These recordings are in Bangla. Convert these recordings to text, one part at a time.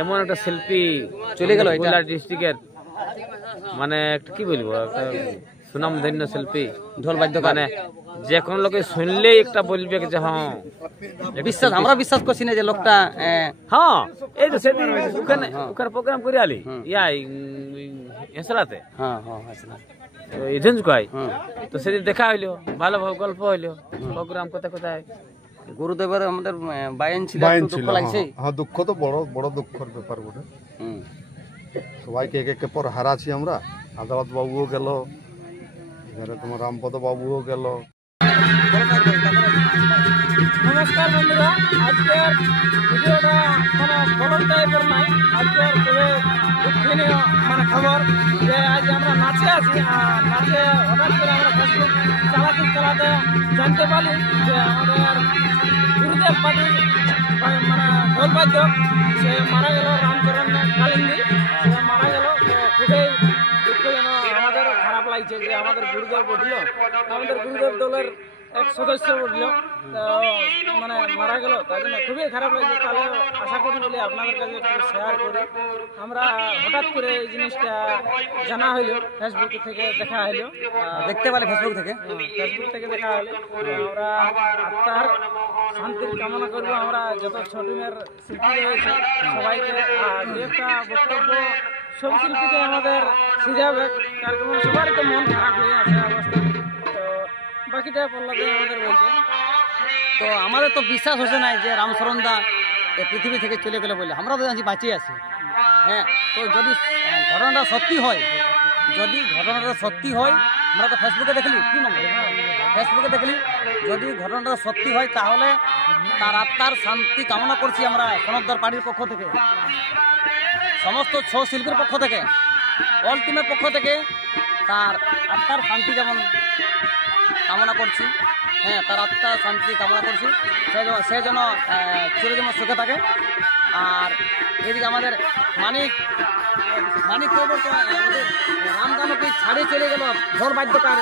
এমন একটা শিল্পী চলে গেল এটা ডিস্ট্রিক্টের, মানে একটা কি বলবো, একটা সুনামধন্য শিল্পী ঢোল বাদ্য, মানে যে কোনো লোকে শুনলেই একটা বলবে যে হ্যাঁ বিশ্বাস, আমরা বিশ্বাস করছি না যে লোকটা। হ্যাঁ এই তো সেদিন ওখানে প্রোগ্রাম করে আলি হেসলাতে, তো সেদিন দেখা হইলো, ভালো গল্প হইলো, প্রোগ্রাম কোথায় কোথায়। গুরুদেবের আমাদের বায়ন ছিল, দুঃখ লাগছে। হ্যাঁ দুঃখ তো বড় দুঃখের ব্যাপার বটে। সবাইকে এক এক পর হারাছি আমরা। আদালত বাবুও গেল, এখানে তোমার রামপদ বাবুও গেল। নমস্কার বন্ধুরা, আজকের ভিডিওটা মানে বড় টাইপের নাই, আজকের খুবই দুঃখনীয় মানে খবর যে আজ আমরা নাচে আছি। নাচে হঠাৎ করে আমরা ফেসবুক চালাতে জানতে পারি যে আমাদের গুরুদেব পার্টির মানে ঢোলবাদ্যক সে মারা গেল, রামচরণ কালিন্দী সে মারা গেল। তো খুবই দুঃখজনক, আমাদের খারাপ লাগছে যে আমাদের গুরুদেব উঠল, আমাদের গুরুদেব দলের এক সদস্য উঠল, মানে মারা গেল, তার জন্য খুবই খারাপ লাগছে। তাহলে আশা করি বলে আপনাদের কাছে একটু শেয়ার করি। আমরা হঠাৎ করে এই জিনিসটা জানা হইলো, ফেসবুক থেকে দেখা হইলো, দেখতে পেলে ফেসবুক থেকে দেখা হলো। আমরা আত্মার শান্তির কামনা করবো। আমরা যত ছোটিমের শিল্পী রয়েছে সবাইকে দু একটা বক্তব্য সব শিল্পীকে আমাদের সিজাবে, তার কারণ সবার তো মন খারাপ হয়ে আছে অবস্থা। তো বাকিটা পল্লাতে আমাদের বলছে। তো আমাদের তো বিশ্বাস হচ্ছে না যে রামচরণ দা পৃথিবী থেকে চলে গেলে বলে, আমরা তো জানছি বাঁচিয়ে আছি। হ্যাঁ, তো যদি ঘটনাটা সত্যি হয়, আমরা তো ফেসবুকে দেখলি, কি নম্বর ফেসবুকে দেখলি, যদি ঘটনাটা সত্যি হয় তাহলে তার আত্মার শান্তি কামনা করছি আমরা সনদদার পার্টির পক্ষ থেকে, সমস্ত ছৌ শিল্পীর পক্ষ থেকে, অল টিমের পক্ষ থেকে তার আত্মার শান্তি যেমন কামনা করছি। হ্যাঁ, তার আত্মার শান্তি কামনা করছি, সে যেন চিরজীবন সুখে থাকে। আর এদিকে আমাদের মানিক আমাদের রামদানকে ছাড়িয়ে চলে গেল ঢোল বাদ্যকার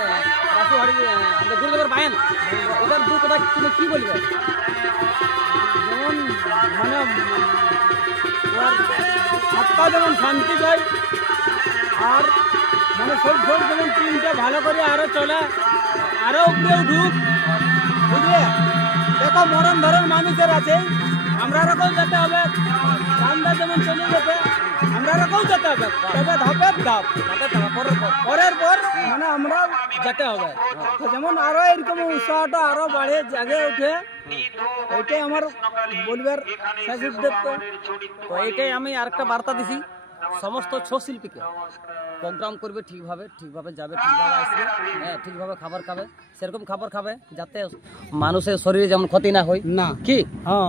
রাসু হারি আমাদের গুরুদেবের বায়ন, ওদের দু কথা তুমি কি বলবে? যেমন মানে আত্মা যেমন শান্তি পায়, আর মানে সব যেমন টিমটা ভালো করে আরো চলে, আরো উপরে উঠুক, বুঝলে? দেখো মরণ ধরন মানুষের আছে, আমরা এরকম যেতে হবে। রামদা যেমন চলে গেছে, আমরা এরকম যেতে হবে, তবে পরের পর মানে আমরা যেতে হবে। তো যেমন আরো এরকম উৎসাহটা আরো বাড়ে, জাগে উঠে, এইটাই আমার বলবার শেষ উদ্দেশ্য। তো এইটাই আমি আরেকটা বার্তা দিছি সমস্ত ছৌ শিল্পীকে, প্রোগ্রাম করবে ঠিকভাবে যাবে, ঠিকভাবে আসবে, হ্যাঁ ঠিকভাবে খাবার খাবে, সেরকম খাবার খাবে যাতে মানুষের শরীরে যেমন ক্ষতি না হয়, না কি?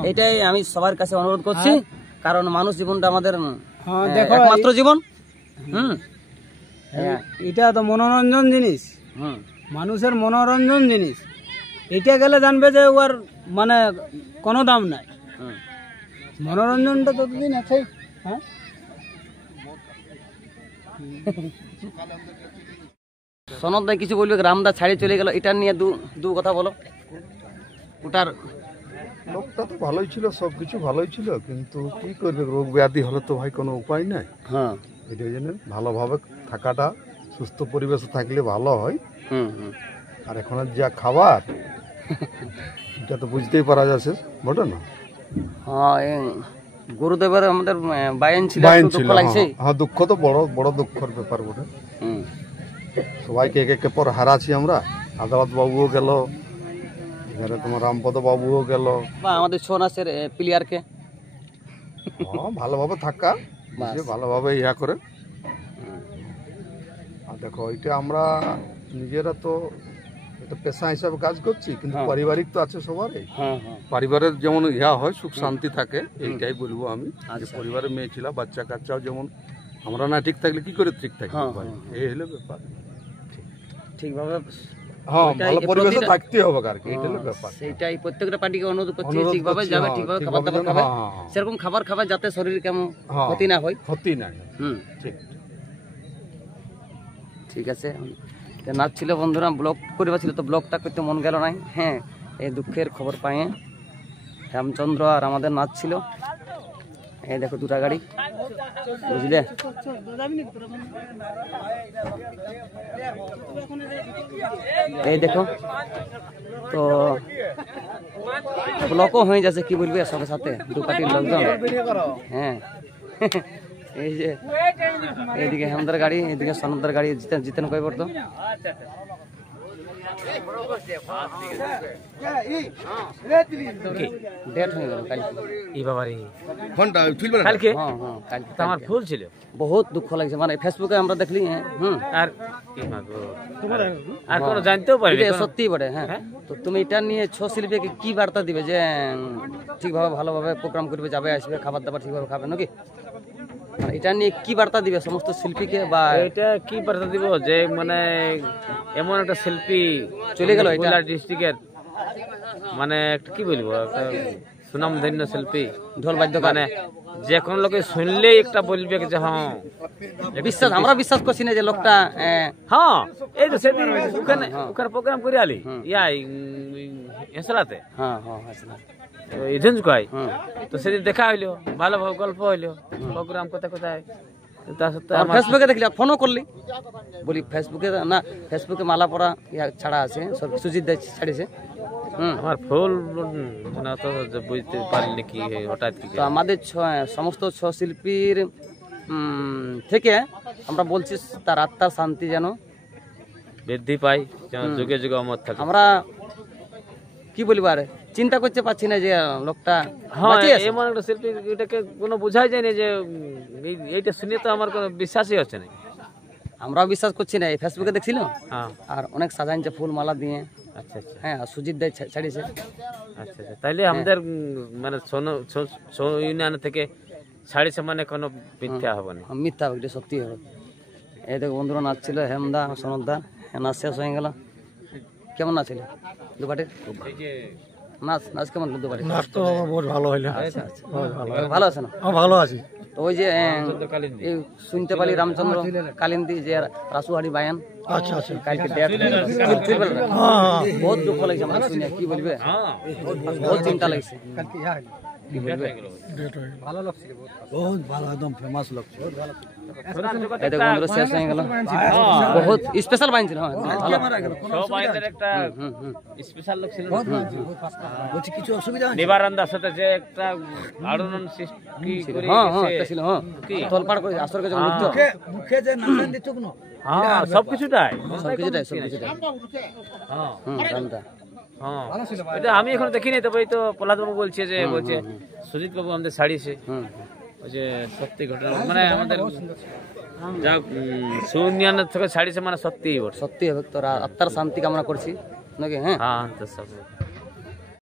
এটাই আমি সবার কাছে অনুরোধ করছি, কারণ মানুষ জীবনটা আমাদের একমাত্র জীবন। এটা তো মনোরঞ্জন জিনিস, মানুষের মনোরঞ্জন জিনিস। এটা গেলে জানবে যে ওর মানে কোনো দাম নাই, মনোরঞ্জনটা ততদিন আছে। হ্যাঁ, সনদ ভাই কিছু বলবে, রামদা ছাড়িয়ে চলে গেল, এটা নিয়ে দু কথা বলো। ওটার লোকটা তো ভালোই ছিল, সবকিছু ভালোই ছিল, কিন্তু কি করবে, রোগ ব্যাধি হলে তো ভাই কোনো উপায় নাই। হ্যাঁ, এটাই জন্য ভালোভাবে থাকাটা, সুস্থ পরিবেশে থাকলে ভালো হয়। আর এখন যা খাবার এটা তো বুঝতেই পারা যাচ্ছে, বটে না? হ্যাঁ, গুরুদেবের আমাদের বায়ন ছিল, দুঃখ লাগছে। হ্যাঁ দুঃখ তো বড় দুঃখের ব্যাপার বটে। সবাইকে এক এক পর হারাছি আমরা। আদালত বাবুও গেল, এখানে তোমার রামপদ বাবুও গেল, আমাদের ছৌ নাচের প্লেয়ারকে ভালোভাবে থাকা, ভালোভাবে ইয়া করে। আর দেখো এটা আমরা নিজেরা তো এটা পেশা হিসাবে কাজ করছি, কিন্তু পারিবারিক তো আছে সবারই। পরিবারের যেমন ইয়া হয়, সুখ শান্তি থাকে, এইটাই বলবো আমি। পরিবারের মেয়ে ছিল, বাচ্চা কাচ্চাও যেমন, আমরা না ঠিক থাকলে কি করে ঠিক থাকবে, এই হলো ব্যাপার। ঠিকভাবে ভালো পরিবেশে থাকতে হবে আর কি, এটা হলো ব্যাপার। সেইটাই প্রত্যেকটা পার্টিকে অনুরোধ করছি, ঠিকভাবে যাবে, ঠিকভাবে খাবার দাবার খাবে, সেরকম খাবার খাবে যাতে শরীর কেমন ক্ষতি না হয়। ঠিক আছে। নাচ ছিল বন্ধুরা, ব্লগ করিবা ছিল, তো ব্লগটা করতে মন গেল নাই। হ্যাঁ, এই দুঃখের খবর পাইয়ে রামচন্দ্র আর আমাদের নাচ ছিল। এই দেখো দুটা গাড়ি, বুঝলে? এই দেখো, তো ব্লকও হয়ে যাচ্ছে, কি বলবে সবার সাথে দু পার্টির লোকজন। হ্যাঁ এই যে এইদিকে হেমদার গাড়ি, এইদিকে সনদার গাড়ি, জিতেন কই পড়তো। ডেট হয়ে গেল কালকে। এই বাবারে ফোনটা কালকে হ্যাঁ হ্যাঁ কালকে। তো আমার ভুল ছিল। বহুত দুঃখ লাগছে, মানে ফেসবুকে আমরা দেখলি। আর কি মাগো, আর কোনো জানতেও পারি এটা সত্যি বটে। হ্যাঁ, তো তুমি এটা নিয়ে ছৌ শিল্পীকে কি বার্তা দিবে যে ঠিকভাবে ভালোভাবে প্রোগ্রাম করবে, যাবে আসবে, খাবার দাবার ঠিকভাবে খাবে নাকি? মানে এটা নিয়ে কি বার্তা দিবে সমস্ত শিল্পীকে? বা এটা কি বার্তা দিব যে মানে এমন একটা শিল্পী চলে গেল এটা ডিস্ট্রিক্টের, মানে একটা কি বলবো, একটা সুনামধন্য শিল্পী, ঢোল বাদ্য মানে যে কোনো লোকে শুনলেই একটা বলবে যে হ্যাঁ বিশ্বাস, আমরা বিশ্বাস করছি না যে লোকটা হ্যাঁ। এই তো সেদিন ওখানে ওখানে প্রোগ্রাম করে আলি হেসলাতে হ্যাঁ হ্যাঁ আসলে ইডেন্স কয়, তো সেদিন দেখা হইলো, ভালো গল্প হইলো, প্রোগ্রাম কোথায় কোথায়। তার সাথে আমার ফেসবুকে দেখলি, ফোনও করলি, বলি ফেসবুকে না, ফেসবুকে মালা পরা ছাড়া আছে, সব সুজিত দাস ছাড়িয়েছে। আমার ফুল মানে অত বুঝতে পারিনি কি হঠাৎ কি। তো আমাদের সমস্ত ছৌ শিল্পীর থেকে আমরা বলছি তার আত্মার শান্তি যেন বৃদ্ধি পাই, যেন যুগে যুগে অমর থাকে। আমরা কি বলবো, আর চিন্তা করতে পারছি না যে লোকটা হ্যাঁ এমন একটা শিল্পী, এটাকে কোনো বোঝাই যায় না যে এইটা শুনে তো আমার কোনো বিশ্বাসই হচ্ছে না। আমরাও বিশ্বাস করছি না, এই ফেসবুকে দেখছিল। হ্যাঁ আর অনেক সাজাইছে ফুল মালা দিয়ে। আচ্ছা আচ্ছা হ্যাঁ, আর সুজিত দাস ছাড়িয়েছে। আচ্ছা আচ্ছা, তাইলে আমাদের মানে ছৌ ইউনিয়ন থেকে ছাড়িয়েছে মানে কোনো মিথ্যা হবে না। মিথ্যা হবে, এটা সত্যি হবে। এই দেখো বন্ধুরা নাচছিল, হেমদা সনদদা, নাচ শেষ হয়ে গেল। কেমন নাচছিল দুপাটির নাচ কেমন দুপাটির? নাচ তো বহুত ভালো হইলো। আচ্ছা আচ্ছা, ভালো আছে না? ভালো আছি। তো ওই যে এই শুনতে পারি রামচন্দ্র কালিন্দি যে রাসুহারি বায়ান, আচ্ছা আচ্ছা, কালকে ডেট বহুত দুঃখ লাগছে আমার শুনে, কি বলবে, বহুত চিন্তা লাগছে। কি বলবে, ভালো লাগছিল, বহুত ভালো, একদম ফেমাস লাগছে। এই দেখো বন্ধুরা শেষ হয়ে গেল, বহুত স্পেশাল বায়ান ছিল। হ্যাঁ ভালো, সব আইনের একটা স্পেশাল লোক ছিল। বলছি কিছু অসুবিধা নিবারণ দাস সাথে যে একটা আলোড়ন সৃষ্টি করে হ্যাঁ হ্যাঁ একটা ছিল। হ্যাঁ তোলপাড় করে আসর কাছে নৃত্য, মুখে যে নাচন দিত কোনো হ্যাঁ সবকিছুটাই সবকিছুটাই সবকিছুটাই। হ্যাঁ গানটা হ্যাঁ, এটা আমি এখন দেখিনি, তবে এই তো প্রহ্লাদ বাবু বলছে যে বলছে সুজিত বাবু আমাদের ছাড়িয়েছে। ওই যে সত্যি ঘটনা, মানে আমাদের যা সুনিয়ানের থেকে ছাড়িয়েছে, মানে সত্যি সত্যি হবে। তোর আত্মার শান্তি কামনা করছি নাকি? হ্যাঁ হ্যাঁ তো সব